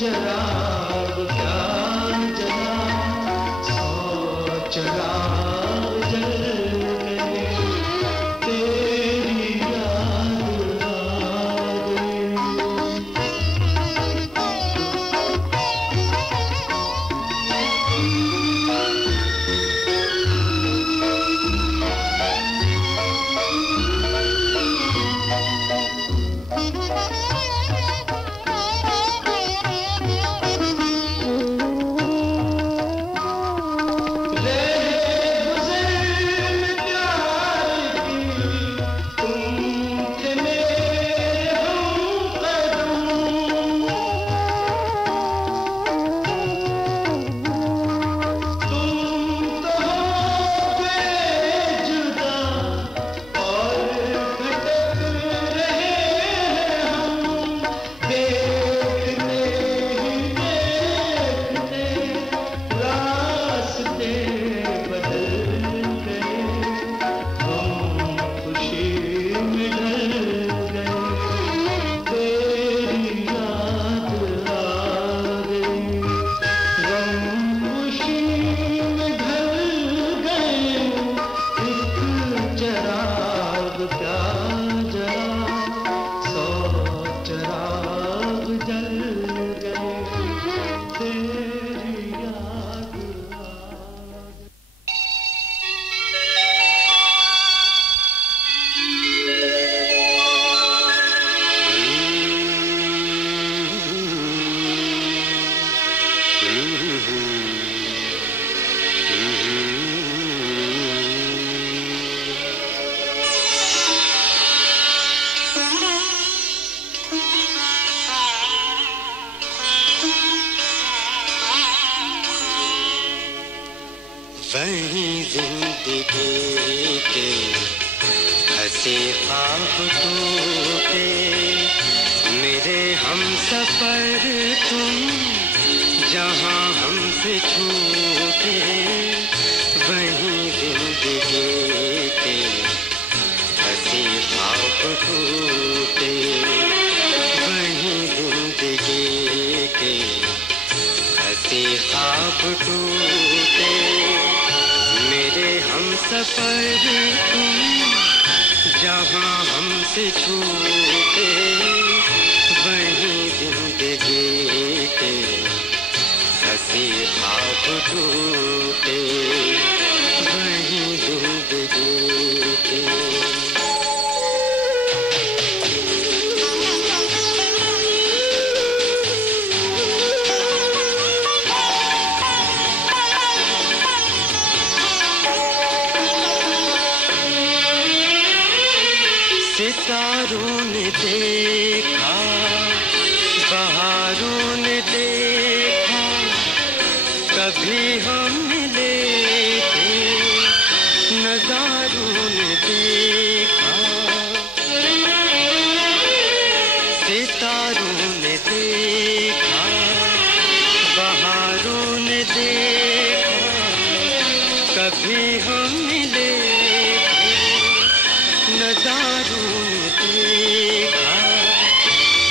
चराग क्या जला, 100 चराग जल गए, तेरी याद आ गई। वही जिंदगी के हंसे ख्वाब टूटे, मेरे हम सफर तुम जहां हमसे छूटे। वही जिंदगी के हंसे ख्वाब टूटे, वही जिंदगी के हंसे ख्वाब टूटे, मेरे हम सफर तुम जहां हमसे छूटे। वही जिंदगी के हंसी ख्वाब टूटे, वही जिंदगी के। सितारों ने देखा, बहारों ने देखा, कभी हम मिले थे, नजारों ने देखा। सितारों ने देखा, बहारों ने देखा, कभी हम मिले थे, नजारों ने देखा।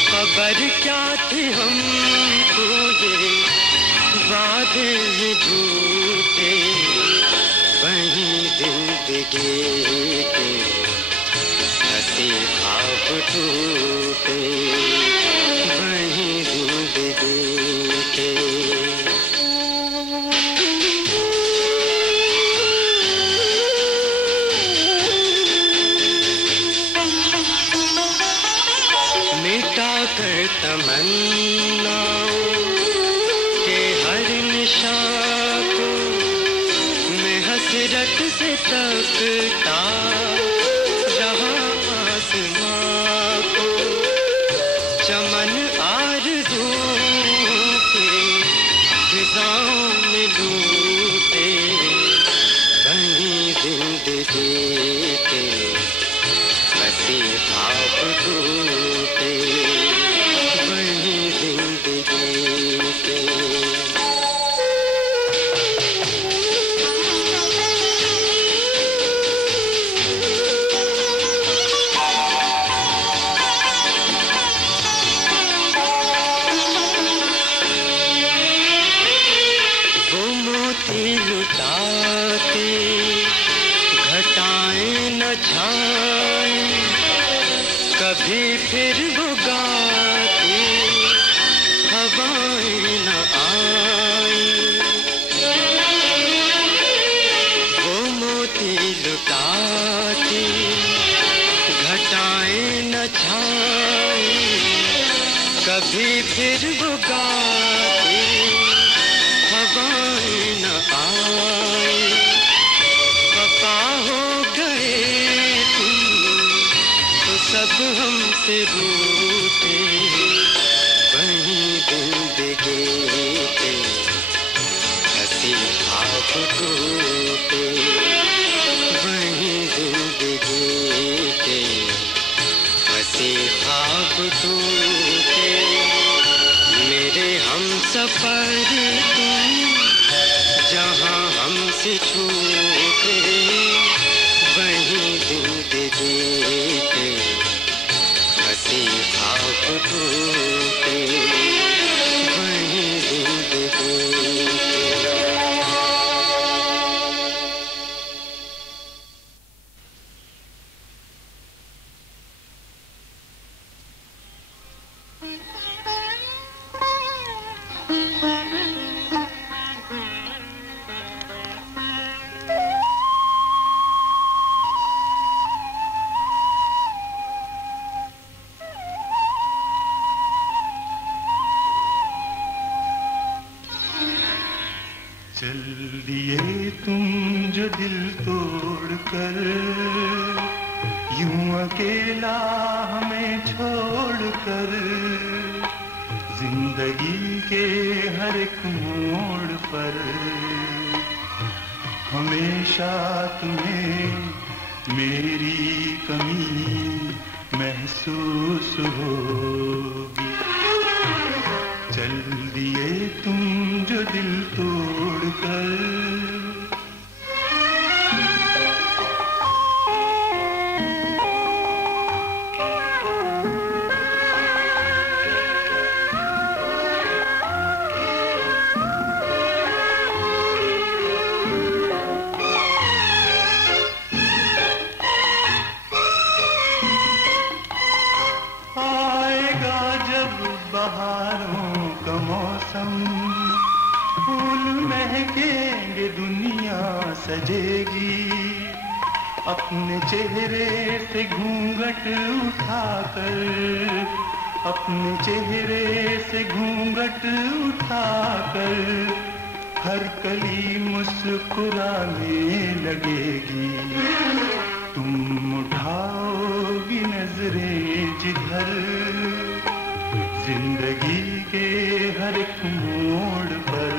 खबर क्या थी हमको ये वादे हैं झूठे, वही जिंदगी के हंसी ख्वाब टूटे, वही जिंदगी के। मिटा कर तमन्नाओं के हर निशान को, मैं हसरत से तकता रहा आसमां को। चमन आरज़ू के फिज़ाओं में लूटे, वही जिंदगी के हंसी ख्वाब टूटे, वही जिंदगी के। न छाई, कभी फिर वो गाती हवाएं न आई। वो मोती लुटाती घटाएं न छाई, कभी फिर वो गाती हवाएं न आई। वफा हो गए तुम तो सब हमसे रूठे, वहीं जिंदगी के हंसी ख्वाब टूटे, वहीं जिंदगी के हंसी ख्वाब टूटे। मेरे हम सफर तुम जहाँ हमसे छूटे, वहीं जिंदगी के हंसी ख्वाब टूटे, वहीं जिंदगी के। चल दिए तुम जो दिल तोड़ कर, यूं अकेला हमें छोड़ कर। जिंदगी के हर एक मोड़ पर हमेशा तुम्हें मेरी कमी महसूस होगी। चल दिए तुम जो दिल तोड़ कर। आएगा जब बहारों का मौसम, फूल महकेंगे दुनिया सजेगी। अपने चेहरे से घूंघट उठाकर, अपने चेहरे से घूंघट उठाकर हर कली मुस्कुराने लगेगी। तुम उठाओगी नजरें जिधर, जिंदगी के हर एक मोड़ पर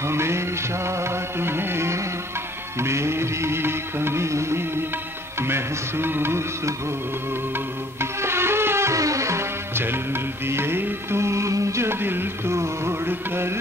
हमेशा तुम्हें मेरी कमी महसूस होगी। चल दिए तुम जो दिल तोड़ कर।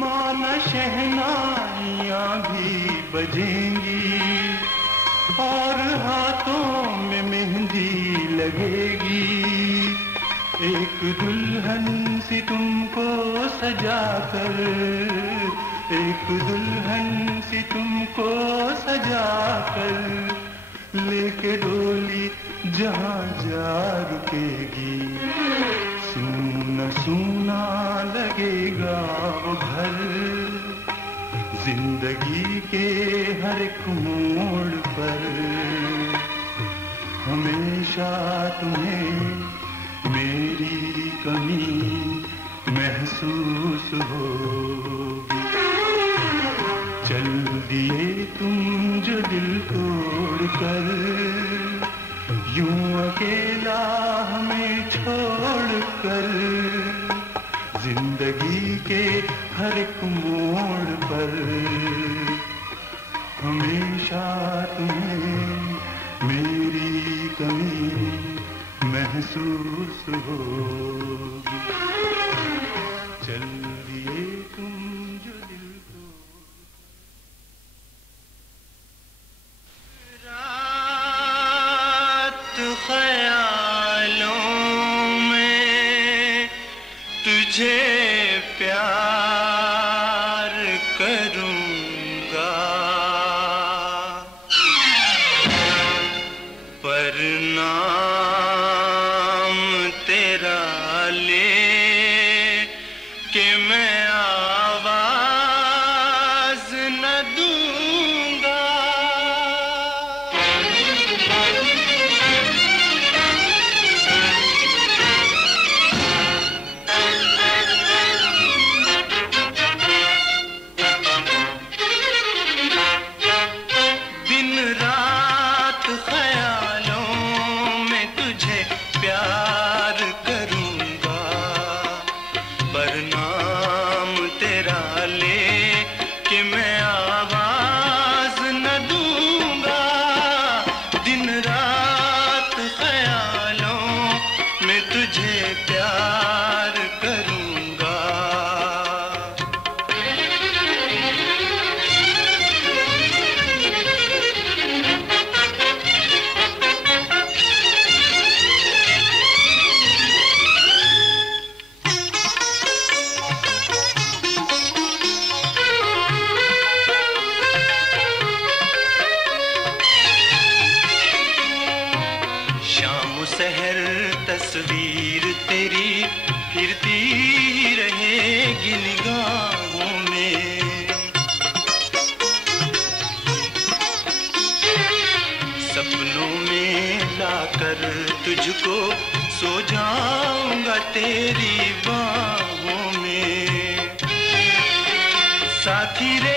माना शहनाइयाँ भी बजेंगी और हाथों में मेहंदी लगेगी। एक दुल्हन सी तुमको सजाकर, एक दुल्हन सी तुमको सजाकर लेके डोली जहाँ जा रुकेगी। सूना सूना लगेगा वो घर, जिंदगी के हर एक मोड़ पर हमेशा तुम्हें मेरी कमी महसूस होगी। चल दिए तुम जो दिल तोड़ कर, यूं अकेला हमें छोड़ कर। जिंदगी के हर एक मोड़ पर हमेशा तुम्हें मेरी कमी महसूस होगी। चल दिए तुम जो दिल को ख्यालों में तुझे प्यार करूंगा, पर नाम तेरा ले के मैं आवाज न दूंगा। दिन रात ख्यालों में तुझे प्यार करूंगा, पर नाम तेरा ले कि मैं आवाज न दूंगा। दिन रात ख्यालों में तुझे प्यार करूंगा। शहर तस्वीर तेरी फिरती रहेगी निगाहों में। सपनों में लाकर तुझको सो जाऊंगा तेरी बाहों में। साथी रे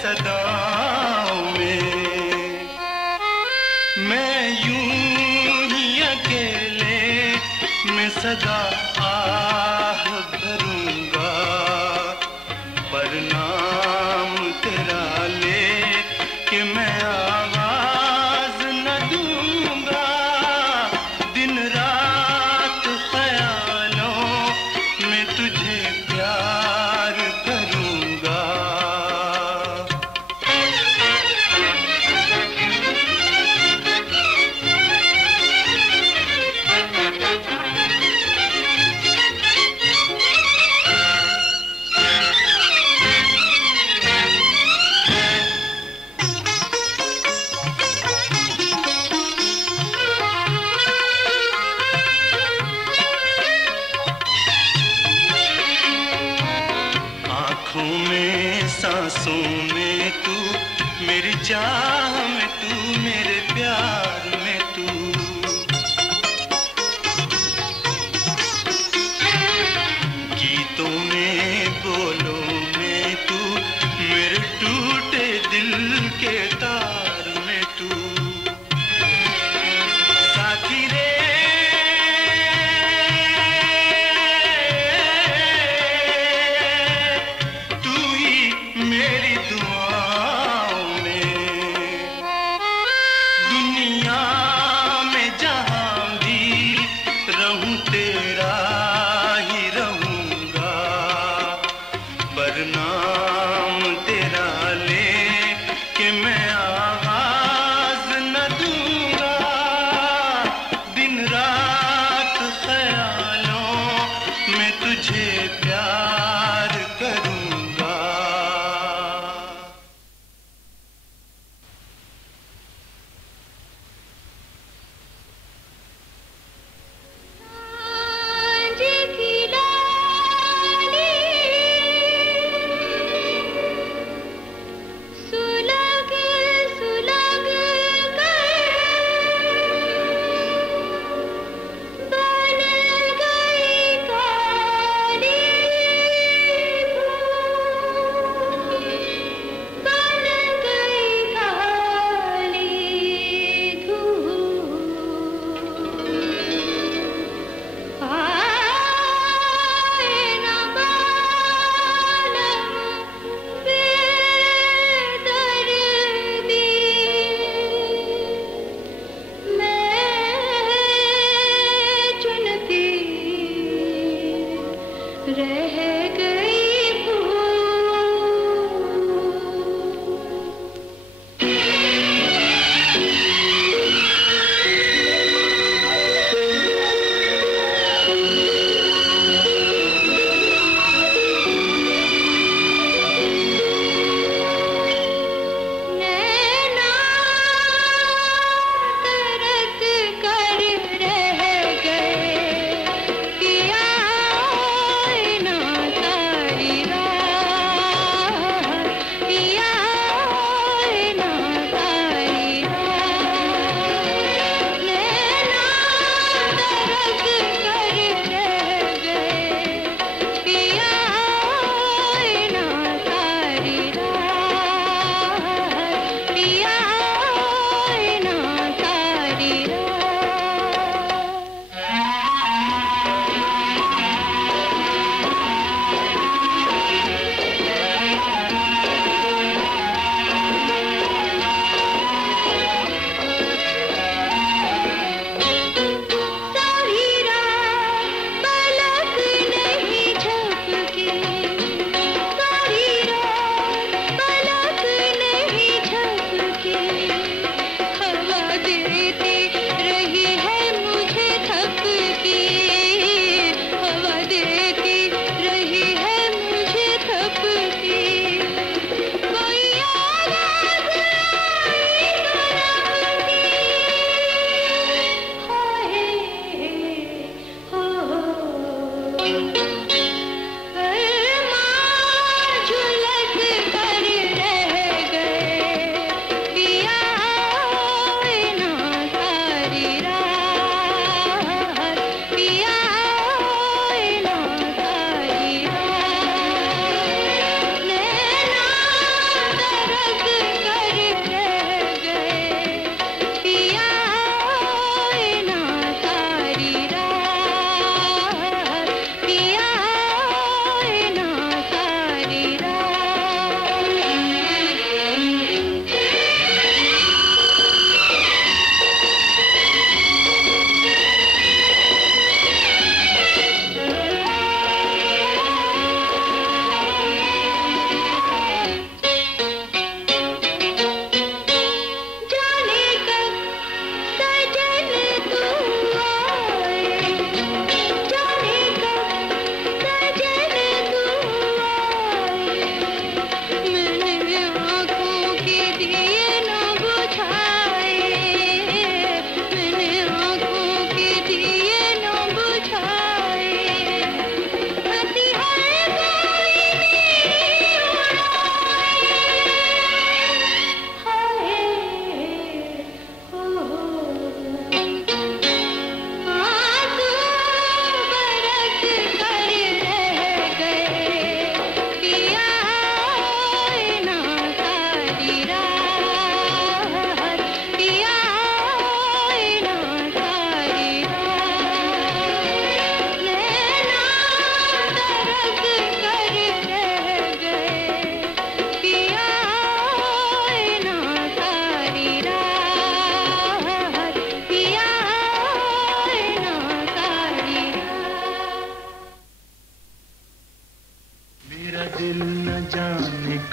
सदाओं में, मैं यूं ही अकेले में सदा आह भरूंगा, पर नाम तेरा ले कि मैं आवाज न दूंगा। दिन रात ख्यालों में तुझे प्यार करूंगा। आँखों में सांसों में तू, मेरी चाह में तू, मेरे प्यार में तू। गीतों में बोलों में तू, मेरे टूटे दिल के तार में तू। साथी रे मेरी दुआओं में, दुनिया में जहां भी रहूं तेरा ही रहूंगा, पर नाम तेरा ले कि मैं आवाज न दूंगा। दिन रात ख्यालों में तुझे प्यार करूंगा।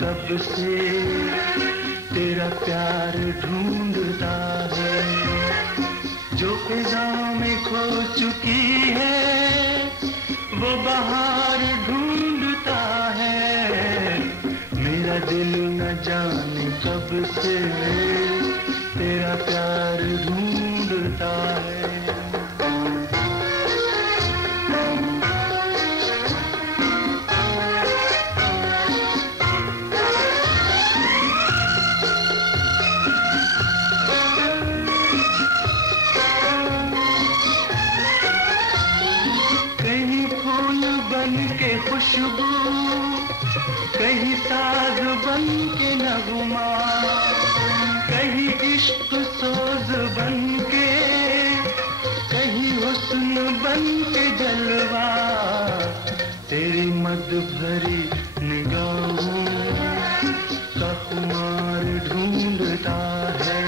कब से तेरा प्यार ढूंढता है, जो फिजाओं में खो चुकी है वो बहार ढूंढता है। मेरा दिल न जाने कब से तेरा प्यार ढूंढता है। खुशबू कहीं साज बन के नगमा, कहीं इश्क सोज बन के, कहीं हुस्न बन के जलवा। तेरी मद भरी निगाहों का खुमार ढूंढता है,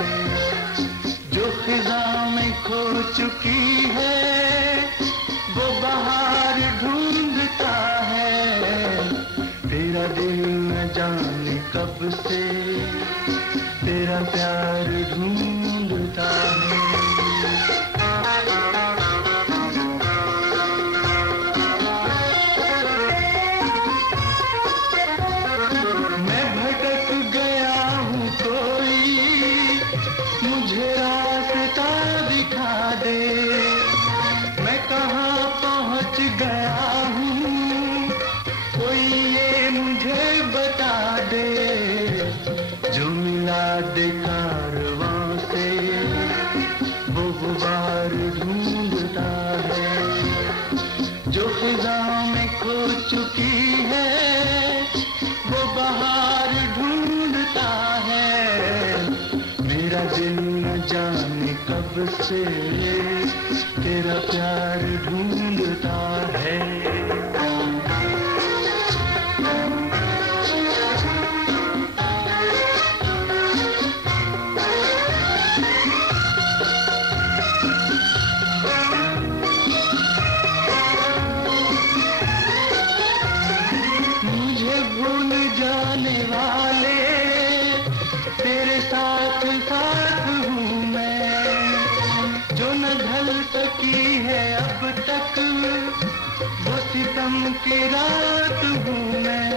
जो खिजा में खो चुकी है वो बहार ढूंढता है। तेरा दिल न जाने कब से तेरा प्यार ढूंढता है। मैं भटक गया हूँ, कोई मुझे रास्ता दिखा दे। मैं कहाँ पहुँच गया हूँ, कोई ये मुझे बता दे। जो मिला दे कारवां से वो गुबार ढूंढता है, जो फिजाओं में खो चुकी है वो बहार ढूंढता है। मेरा दिल न जाने कब से तेरा प्यार ढूंढता है। मुझे भूल जाने वाले तेरे साथ साथ हूँ मैं, जो न ढल सकी है अब तक वो सितम की रात हूँ मैं।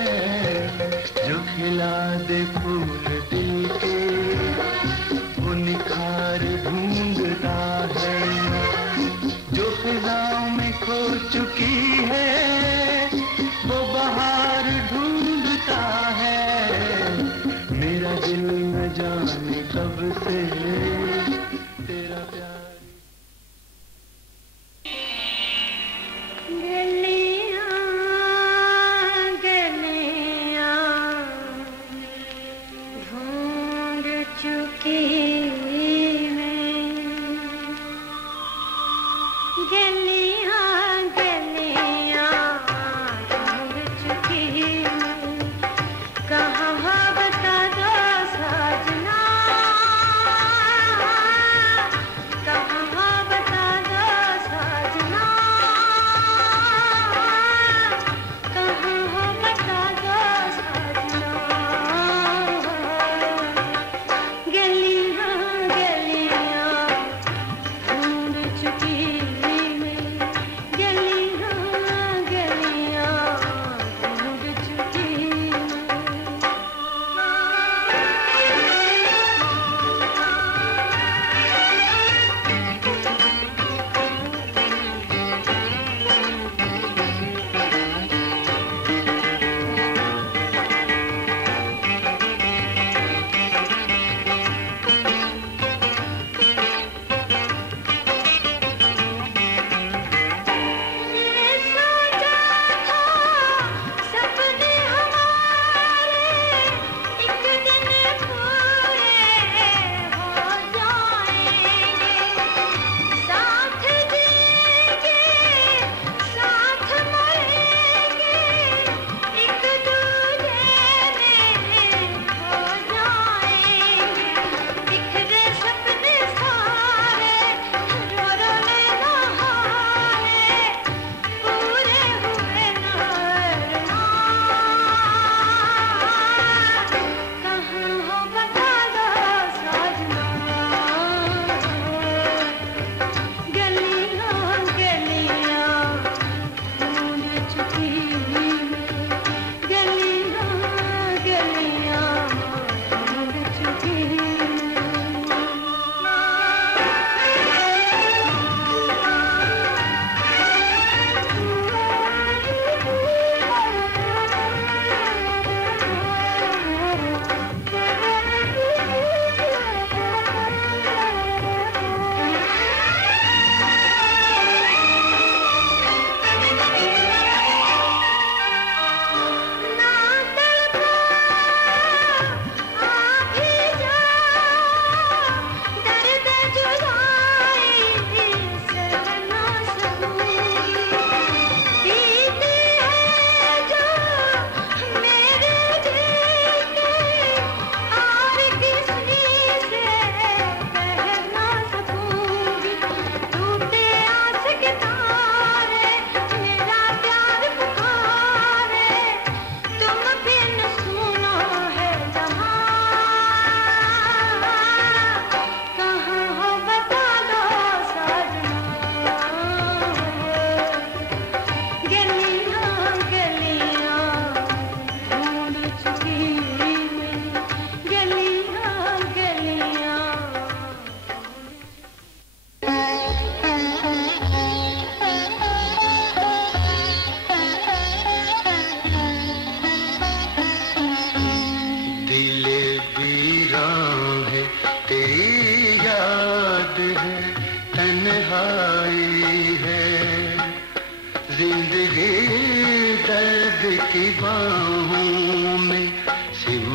जो खिला दे फूल दिल के वो निखार ढूंढता है, जो फिजाओं में खो चुकी है वो बहार ढूंढता है। मेरा दिल न जाने कब से तेरा प्यार। गलियां गलियां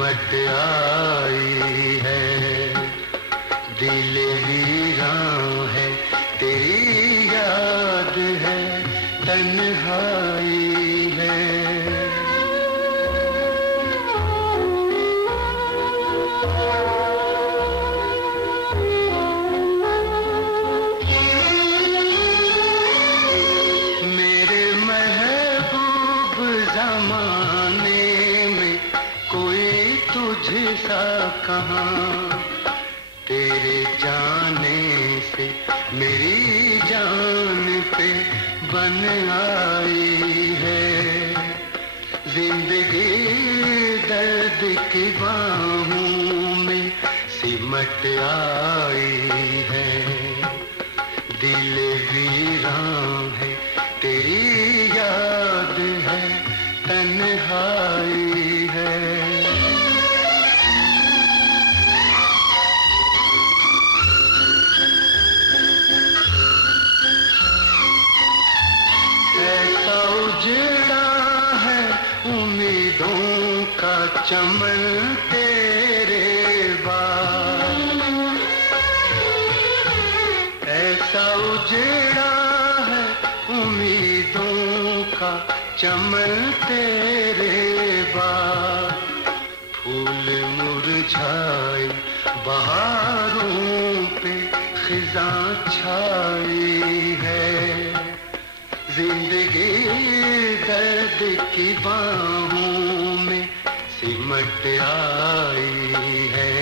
सिमट आई है। दिल वीरां है तेरी याद है, तन्हाई है। मेरे महबूब ज़माने में कोई तुझसा कहाँ, तेरे जाने से मेरी जान पे बन आई है। जिंदगी दर्द की बाहों में सिमट आई है। दिल वीरां है तेरी याद है, तन्हाई है। ऐसा उजड़ा है उम्मीदों का चमन तेरे बाद, ऐसा उजड़ा है उम्मीदों का चमन तेरे बाद। फूल मुरझाए बहारों पे खिज़ां छाई है। जिंदगी दर्द की बाहों में सिमट आई है।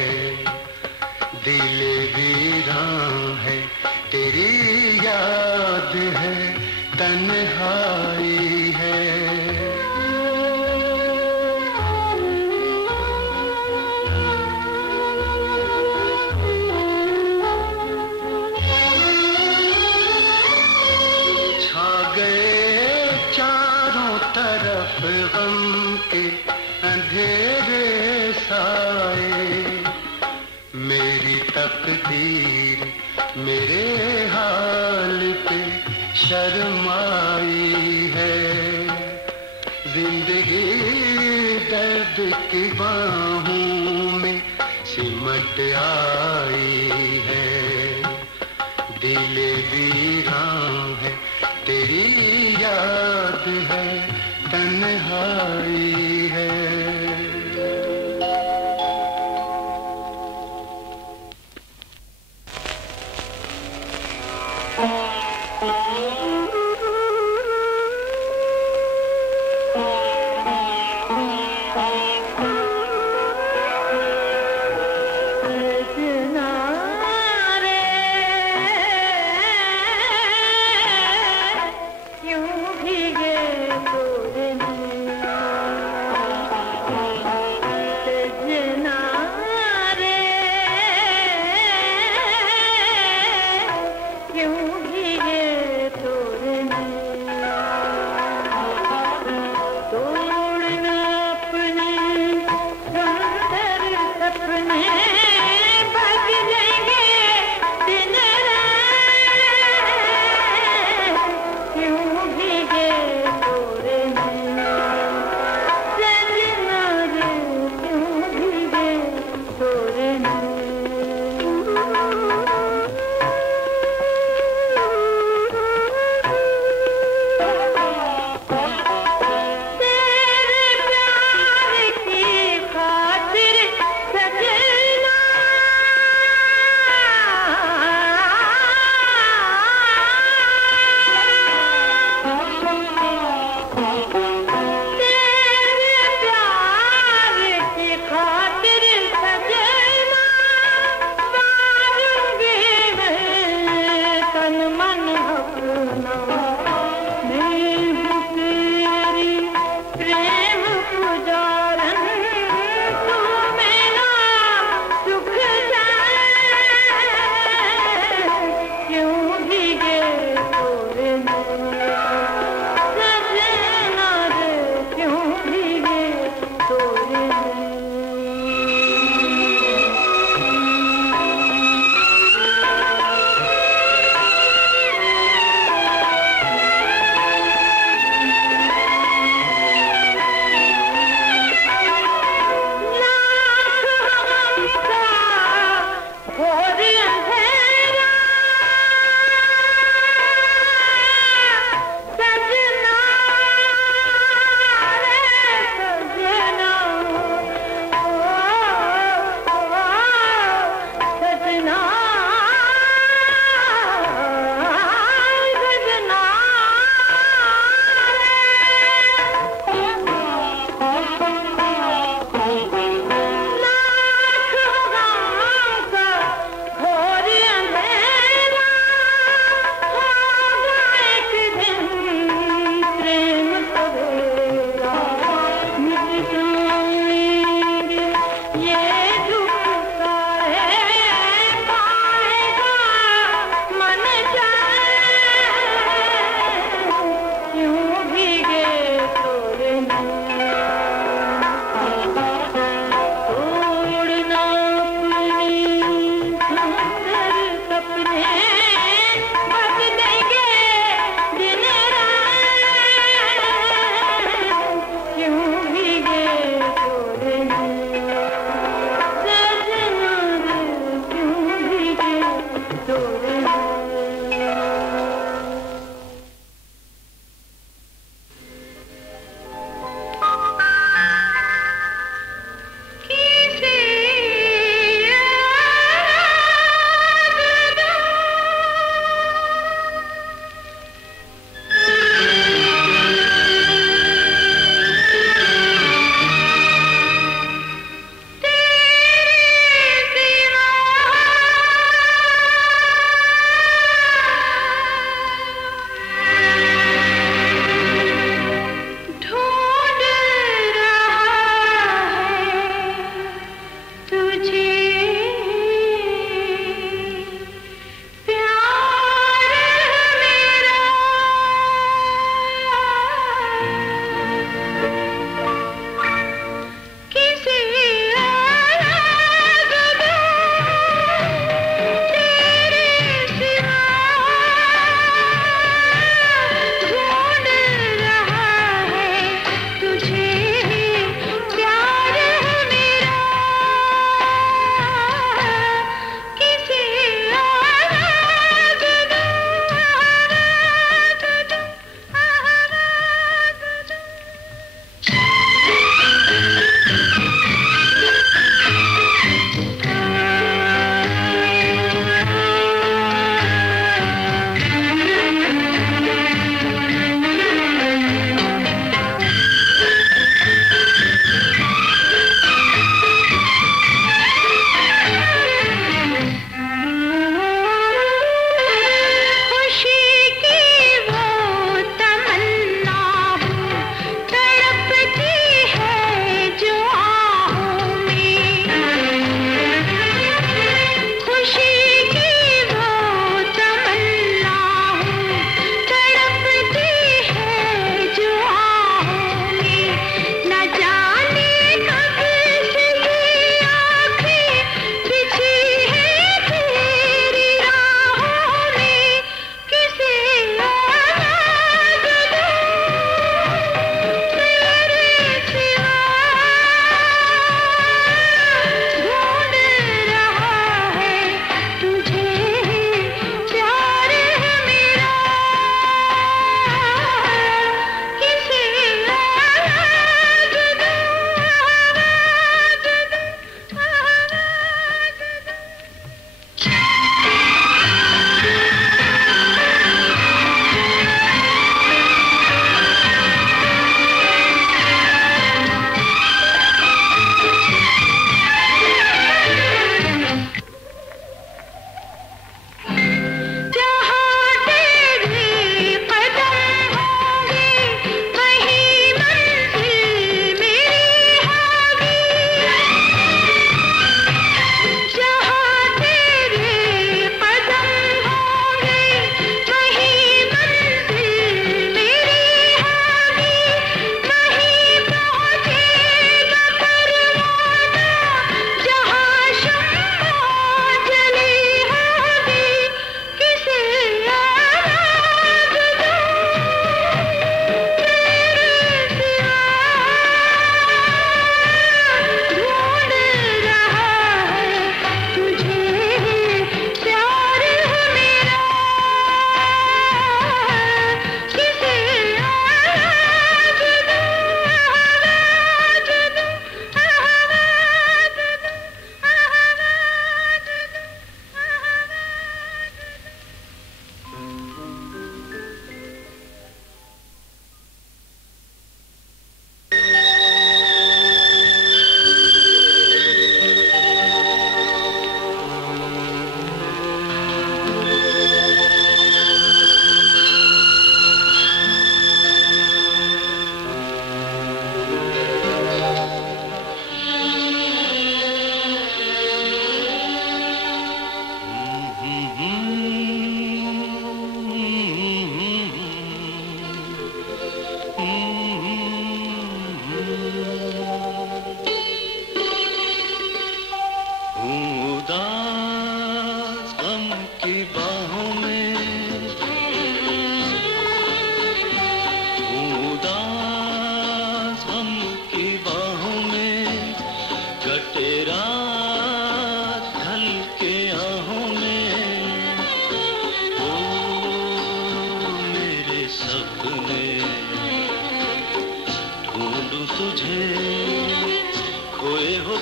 दिल वीरां है तेरी याद है, तन्हाई है। तरफ गम के अंधेरे साए, मेरी तकदीर मेरे हाल पे शर्माई है। जिंदगी दर्द की बाहों में सिमट आई है। दिल वीरां है तेरी याद है, तन्हाई है। क्यों भीगे पूरे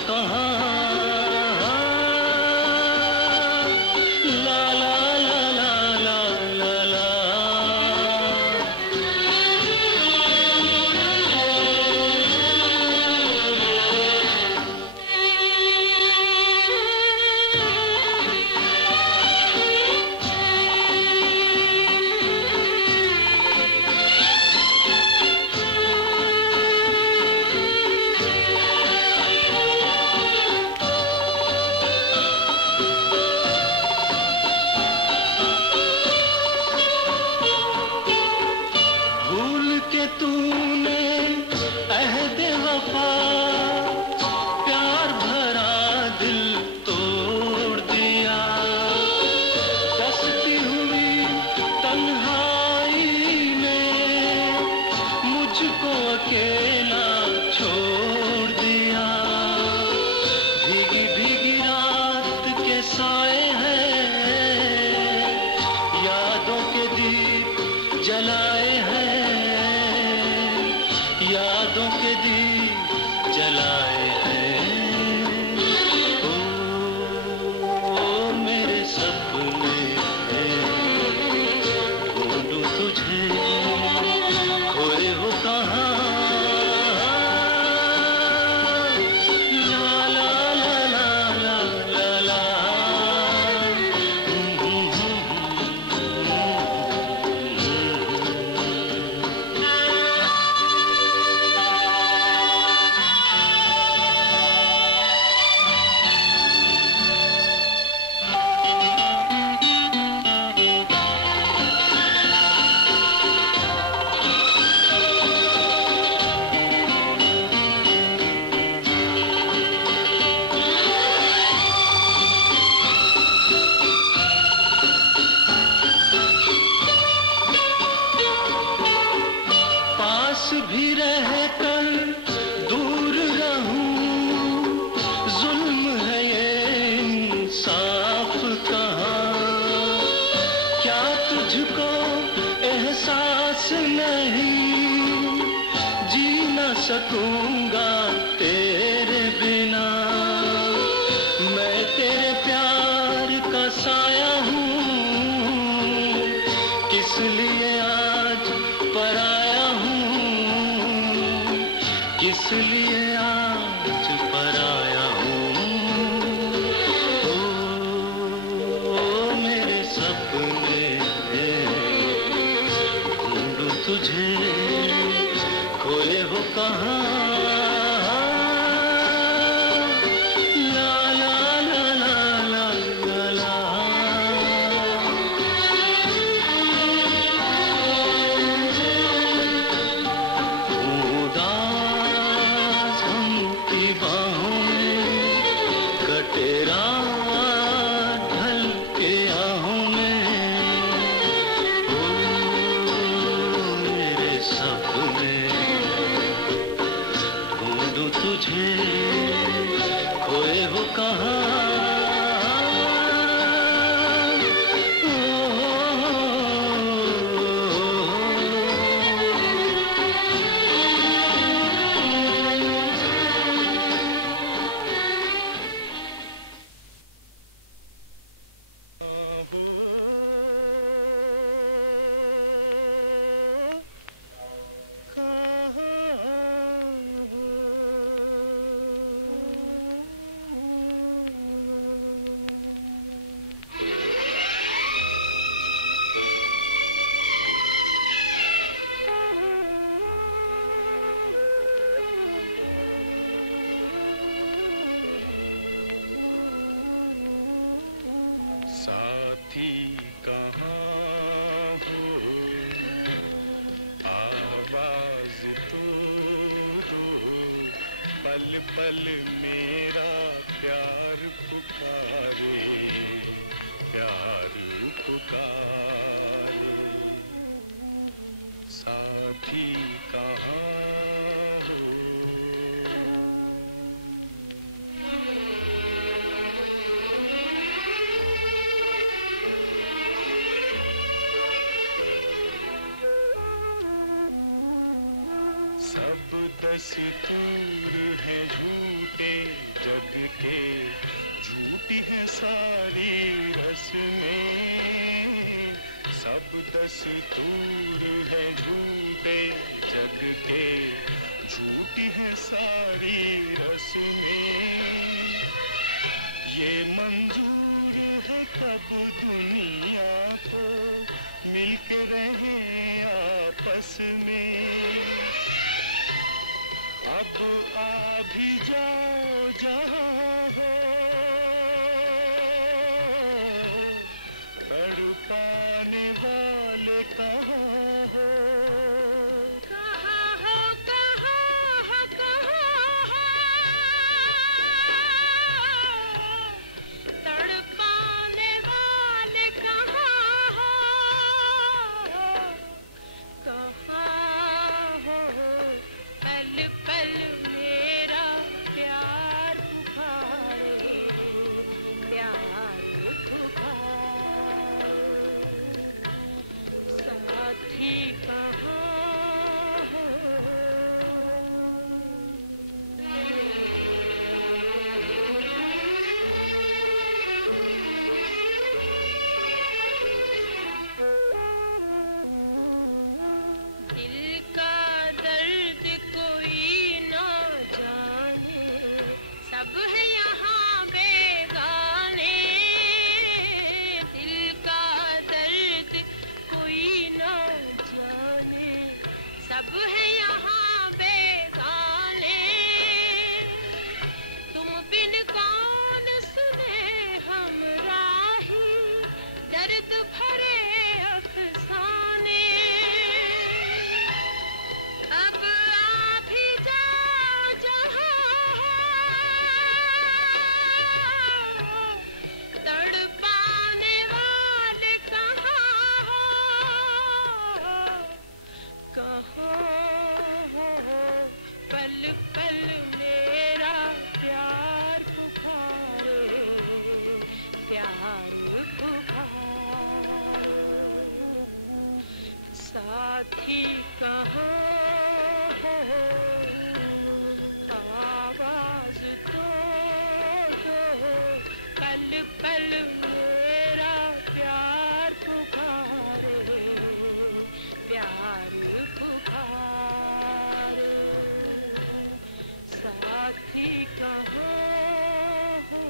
कहाँ ला ला ला ला ला ला ला। भूल के तूने अहद वफा प्यार भरा दिल तोड़ दिया। दसती हुई तन्हाई में मुझको अकेला छोड़ दिया। भीगी भीगी रात के साए हैं, यादों के दीप जलाए हैं, यादों के दीप जलाए हैं। ओ मेरे सपने ढूंढूं तुझे, खोए हो कहाँ ला ला ला ला ला ला ला। पास भी रहकर दूर रहूं, जुल्म है ये इंसाफ कहाँ। क्या तुझको एहसास नहीं, जी न सकूंगा तेरे बिना। मैं तेरे प्यार का साया हूँ, किस लिए आज पराया हूँ, किस लिए आज पराया हूँ। ओ मेरे सपने ढूंढूं तुझे, खोए हो कहाँ ला ला ला ला ला ला ला। उदास हमकी बाहों में कटे रात ढल के आहों में। ओ मेरे सपने ढूंढूं तुझे, खोए हो कहाँ के झूठी है सारी रस्में, सब दस्तूर है झूठे जग के, झूठी है सारी रस्में। ये मंजूर है कब दुनिया को मिलके रहे आपस में, अब आ भी जाओ जहाँ हो, तड़पाने वाले कहाँ हो। कहाँ हो, कहाँ हो, कहाँ हो, तड़पाने वाले कहाँ हो, कहाँ हो, पल पल मेरा प्यार पुकारे, प्यार पुकारे, साथी कहाँ हो। दिल का दर्द कोई ना जाने, सब है यहाँ बेगाने, दिल का दर्द कोई ना जाने, सब है यहाँ बेगाने, तुम बिन कौन सुने हमराही दर्द भरे अफसाने, अब आ भी जाओ जहाँ हो, तड़पाने वाले कहाँ हो, कहाँ हो, पल पल मेरा प्यार पुकारे, प्यार पुकारे, साथी कहाँ हो, आवाज तो दो, पल पल मेरा प्यार पुकारे, प्यार पुकारे, साथी कहाँ हो।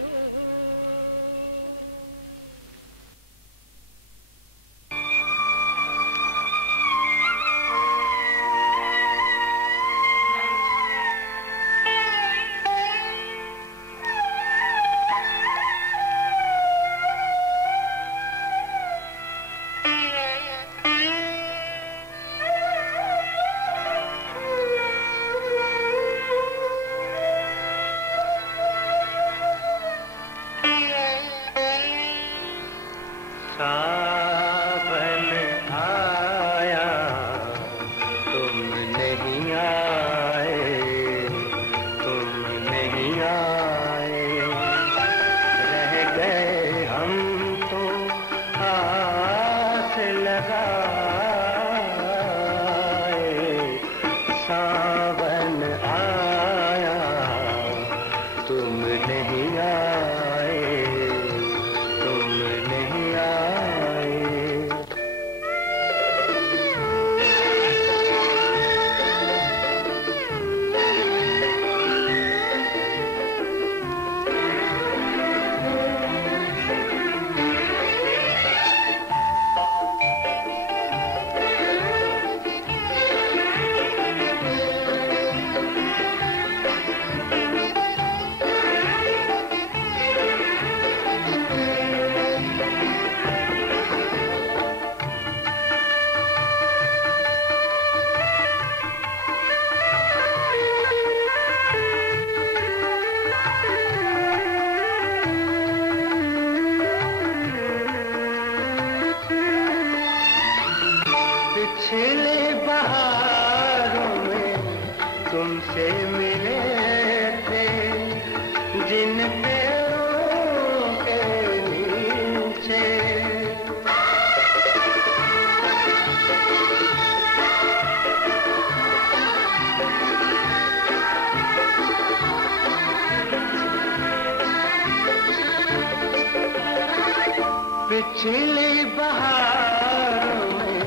पिछली बहारों में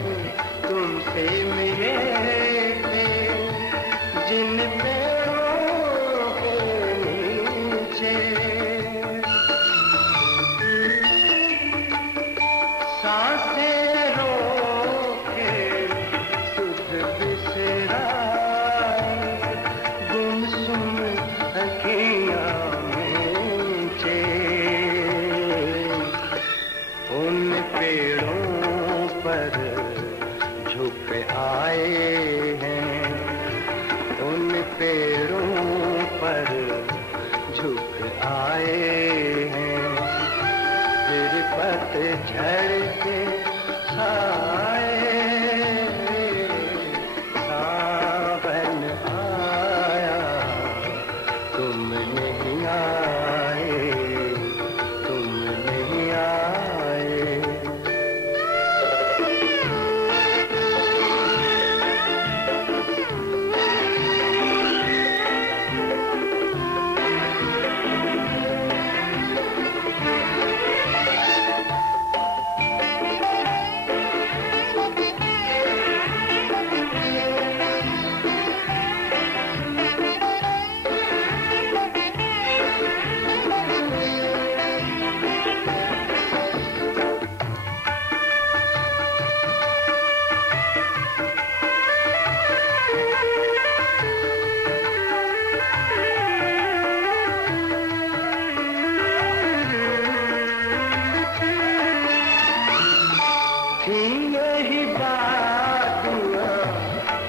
तुमसे मिले थे, जिन पेड़ों के नीचे सांसें रोके सुध बिसराए, गुमसुम अखियाँ नीचे। उन पेड़ों पर झुक आए हैं, उन पेड़ों पर झुक आए हैं, फिर पतझड़ के साए, सावन आया तुम नहीं आए, तुम नहीं आए। यही बातियाँ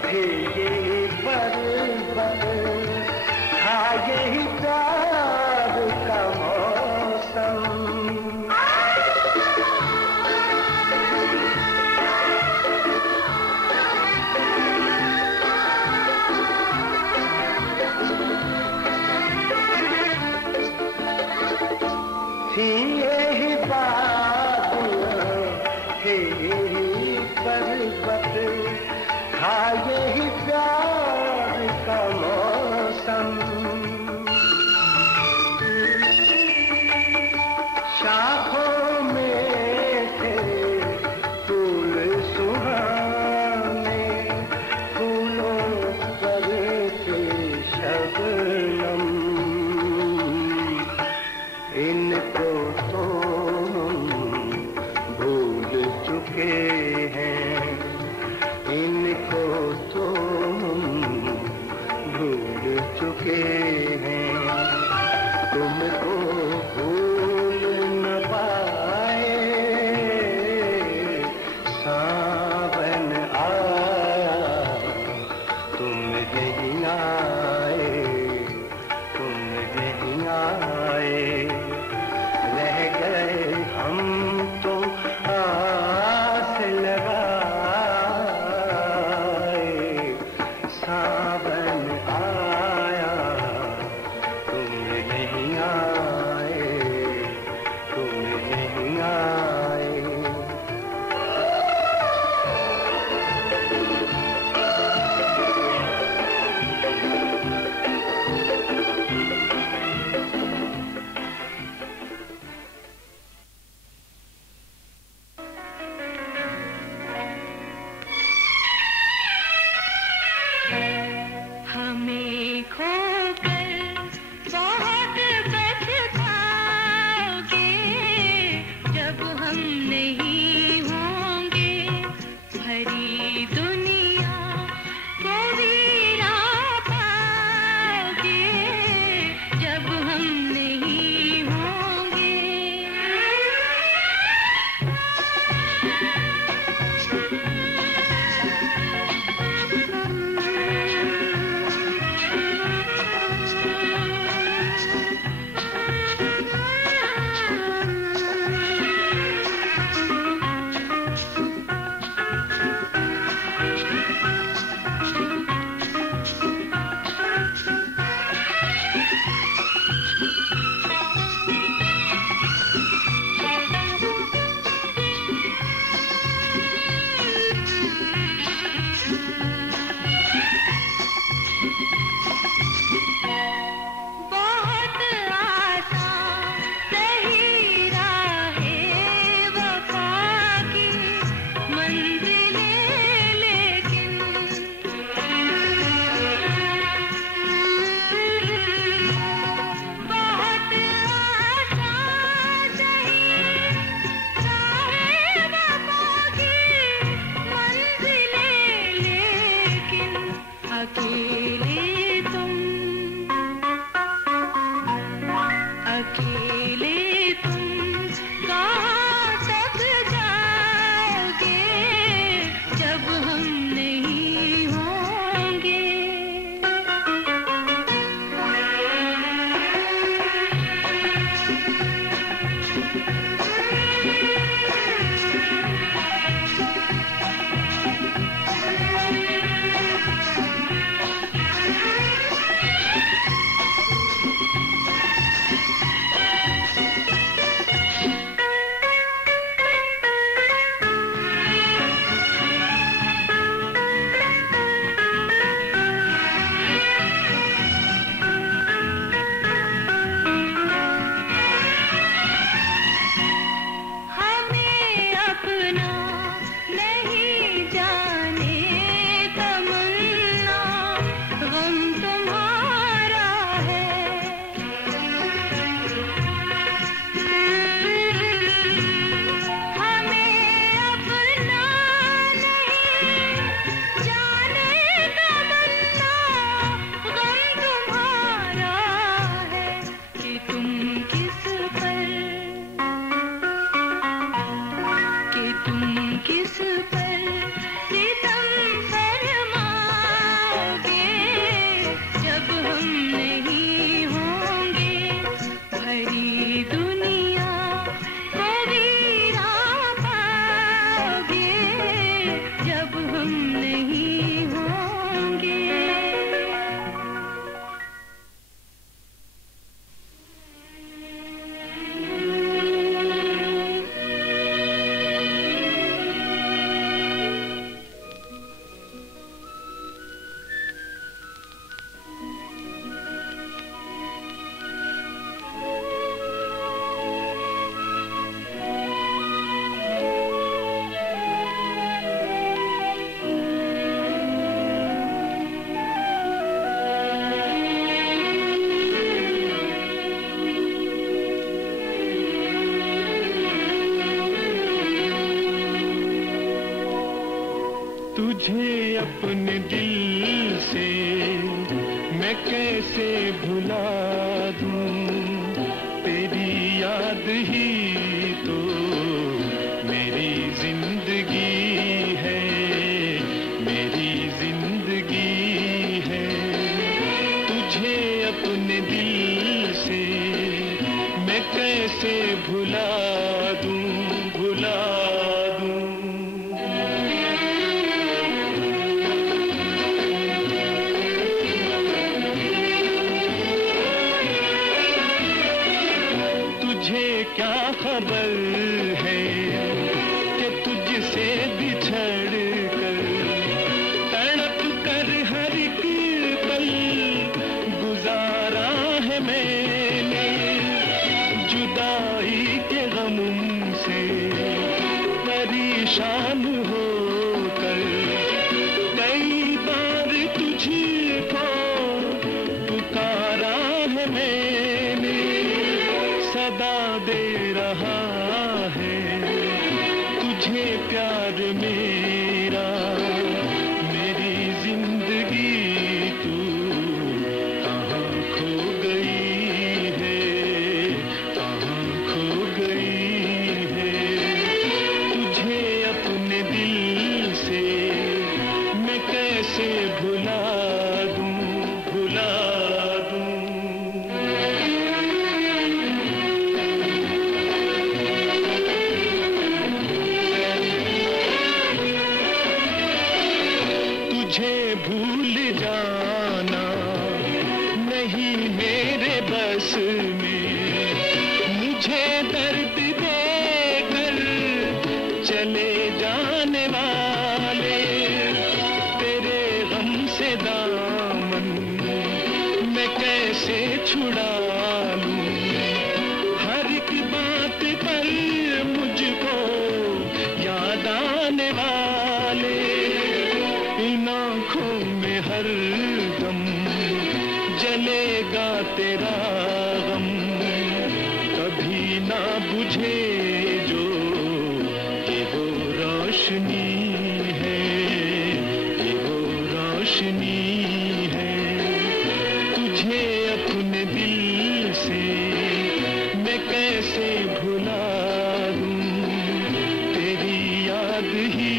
थे, यही पर्वत था, यही प्यार का मौसम। थी यही बातियाँ थे, यही पर्वत था, यही प्यार का मौसम। शाखों में थे फूल सुहाने, फूलों पर थे शबनम। इनको तो भूल चुके हैं, इनको तो भूल चुके हैं, तुमको भूल न पाए। सावन आया तुम नहीं आए, तुम नहीं आए, रह गए तुझे अपने दिल से मैं कैसे भुला दूं, तेरी याद ही तो मेरी जिंदगी है, मेरी जिंदगी है। तुझे अपने दिल से मैं कैसे भुला दूं, भुला दूं। तुझे क्या खबर है कि तुझसे बिछड़ कर तड़प कर हर एक पल गुजारा है मैंने, जुदाई के गम से परेशान होकर कई बार तुझको पुकारा है मैंने, सदा दे रहा है तुझे प्यार मेरा, मेरी जिंदगी तू कहाँ खो गई है, कहाँ खो गई है। तुझे अपने दिल से मैं कैसे भुला दूं, भुला दूं। तुझे भूल जाना नहीं मेरे बस में, मुझे दर्द देकर चले जाने वाले, तेरे गम से दामन मैं कैसे छुड़ा लूं, हर एक बात पर मुझको याद आने वाले, इन आँखों में हर दम जलेगा तेरा गम, कभी ना बुझे जो ये वो रोशनी है, ये वो रोशनी है। तुझे अपने दिल से मैं कैसे भुला दूं, तेरी याद ही